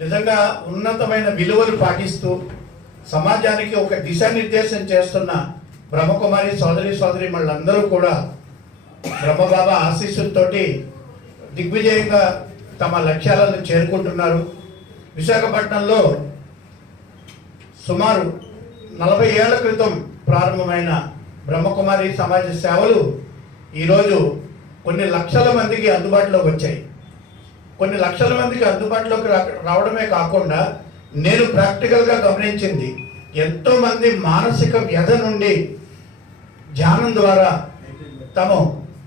నిజంగా ఉన్నతమైన విలువలు పాటిస్తూ సమాజానికి ఒక దిశానిర్దేశం చేస్తున్న బ్రహ్మకుమారి సోదరి మళ్ళందరూ కూడా బ్రహ్మబాబా ఆశీస్సులతోటి దిగ్విజయంగా తమ లక్ష్యాలను చేరుకుంటున్నారు. విశాఖపట్నంలో సుమారు 40 ఏళ్ల క్రితం ప్రారంభమైన బ్రహ్మకుమారి సమాజ సేవలు ఈరోజు కొన్ని లక్షల మందికి అందుబాటులోకి వచ్చాయి. కొన్ని లక్షల మందికి అందుబాటులోకి రావడమే కాకుండా నేను ప్రాక్టికల్గా గమనించింది, ఎంతోమంది మానసిక వ్యధ నుండి ధ్యానం ద్వారా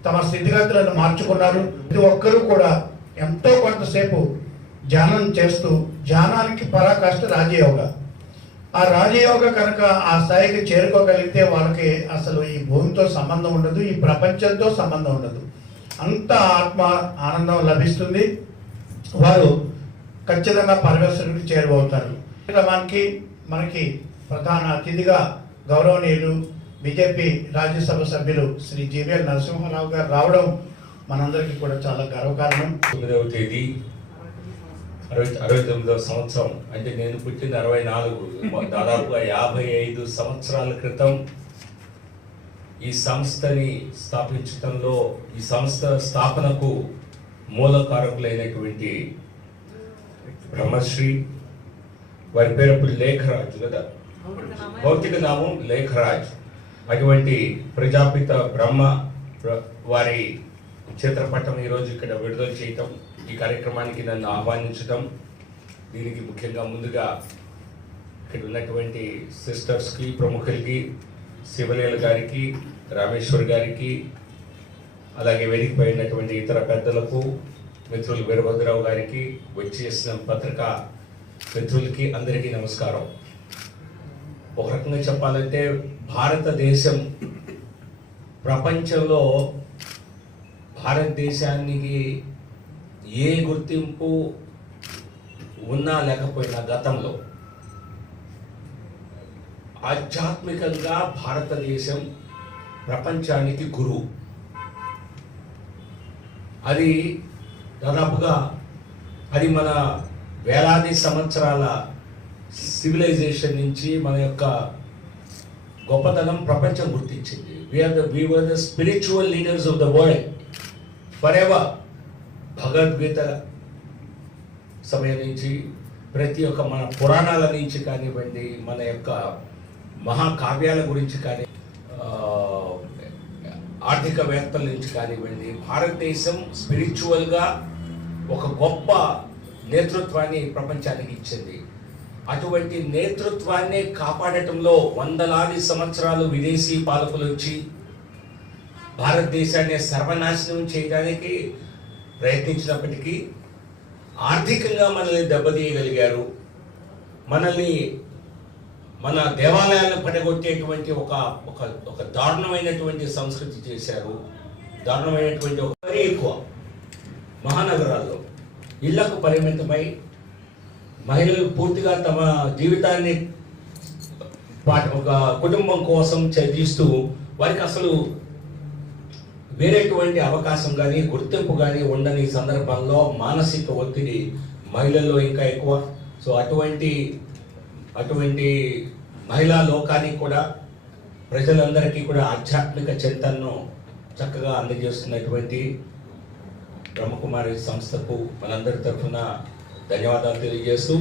తమ స్థితిగతులను మార్చుకున్నారు. ప్రతి ఒక్కరూ కూడా ఎంతో కొంతసేపు ధ్యానం చేస్తూ, ధ్యానానికి పరాకాష్ట రాజయోగ. ఆ రాజయోగ కనుక ఆ స్థాయికి చేరుకోగలిగితే వాళ్ళకి అసలు ఈ భూమితో సంబంధం ఉండదు, ఈ ప్రపంచంతో సంబంధం ఉండదు. అంత ఆత్మ ఆనందం లభిస్తుంది. వారు ఖచ్చితంగా పరమేశ్వరుడికి చేరువవుతారు. కార్యక్రమానికి మనకి ప్రధాన అతిథిగా గౌరవనీయులు బీజేపీ రాజ్యసభ సభ్యులు శ్రీ జీవీఎల్ నరసింహారావు గారు రావడం మనందరికీ కూడా చాలా గర్వకారణం. 9వ తేదీ 69వ సంవత్సరం, అంటే నేను పుట్టిన 64, దాదాపుగా 55 సంవత్సరాల క్రితం ఈ సంస్థని స్థాపించడంలో, ఈ సంస్థ స్థాపనకు మూలకారకులైనటువంటి బ్రహ్మశ్రీ, వారి పేరు లేఖరాజు కదా, భౌతిక నామం లేఖరాజ్. అటువంటి ప్రజాపిత బ్రహ్మ వారి చిత్రపటం ఈరోజు ఇక్కడ విడుదల చేయటం, ఈ కార్యక్రమానికి నన్ను ఆహ్వానించడం, దీనికి ముఖ్యంగా ముందుగా ఇక్కడ ఉన్నటువంటి సిస్టర్స్కి, ప్రముఖులకి, శివలీల గారికి, రామేశ్వర్ గారికి, అలాగే వేదికపై ఉన్నటువంటి ఇతర పెద్దలకు, మిత్రులు వీరభద్రరావు గారికి, వచ్చేసిన పత్రికా మిత్రులకి అందరికీ నమస్కారం. ఒక రకంగా చెప్పాలంటే భారతదేశం ప్రపంచంలో భారతదేశానికి ఏ గుర్తింపు ఉన్నా లేకపోయినా గతంలో ఆధ్యాత్మికంగా భారతదేశం ప్రపంచానికి గురువు. అది దాదాపుగా అది మన వేలాది సంవత్సరాల సివిలైజేషన్ నుంచి మన యొక్క గొప్పతనం ప్రపంచం గుర్తించింది. we were the spiritual leaders of the world forever. Bhagavad Gita సమయం నుంచి, ప్రతి ఒక్క మన పురాణాల నుంచి కానివ్వండి, మన యొక్క మహాకావ్యాల గురించి కానీ, ఆర్థికవేత్తల నుంచి కానివ్వండి, భారతదేశం స్పిరిచువల్గా ఒక గొప్ప నేతృత్వాన్ని ప్రపంచానికి ఇచ్చింది. అటువంటి నేతృత్వాన్ని కాపాడటంలో వందలాది సంవత్సరాలు విదేశీ పాలకులు వచ్చి భారతదేశాన్ని సర్వనాశనం చేయడానికి ప్రయత్నించినప్పటికీ ఆర్థికంగా మనల్ని దెబ్బతీయగలిగారు. మనల్ని, మన దేవాలయాలను పడగొట్టేటువంటి ఒక దారుణమైనటువంటి సంస్కృతి చేశారు. దారుణమైనటువంటి ఒక మరీ ఎక్కువ మహానగరాల్లో ఇళ్లకు పరిమితమై మహిళలు పూర్తిగా తమ జీవితాన్ని ఒక కుటుంబం కోసం చర్చిస్తూ, వారికి అసలు వేరేటువంటి అవకాశం కానీ గుర్తింపు కానీ ఉండని సందర్భంలో మానసిక ఒత్తిడి మహిళల్లో ఇంకా ఎక్కువ. సో అటువంటి మహిళా లోకానికి కూడా, ప్రజలందరికీ కూడా ఆధ్యాత్మిక చింతనను చక్కగా అందజేస్తున్నటువంటి బ్రహ్మకుమారి సంస్థకు మనందరి తరఫున ధన్యవాదాలు తెలియజేస్తూ,